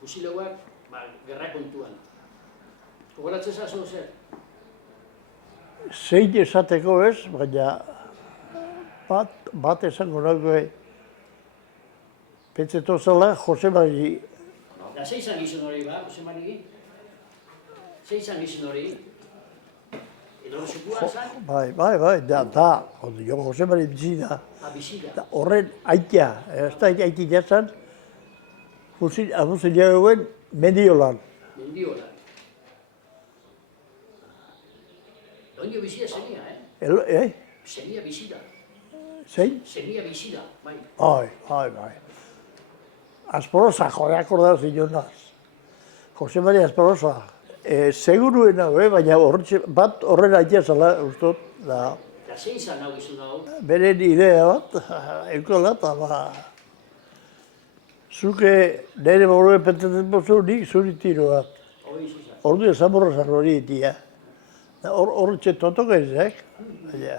fusileuak, gerra kontuan. Gogoratzen zazu zer? Zein esateko ez, baina bat esango nago pentseto zela Jose Mari. Da, zein zan gizon hori ba, Jose Mari? Zein zan gizon hori? Edo zukua zan? Bai, da, jo Jose Mari bizi da. Bizi da. Horren aitea, ez da aitea zan, fusilea eguen Mendiolan. Mendiolan. Ondio bizi da zenia, Zenia bizi da. Zein? Zenia bizi da, bai. Bai. Asporosa, jodeak orda zinonaz. Jose Mari Asporosa. Seguruen hau, baina bat horren aitea zela, ustot, da. Da, zein zan hau izun hau? Beren idea bat, eukola, eta zuke nire boruen pentsatzen pozu, nik zuri tiro bat. Hoi izan. Ordu esan borrozak hori itia. Horretxe totok ezak, baina.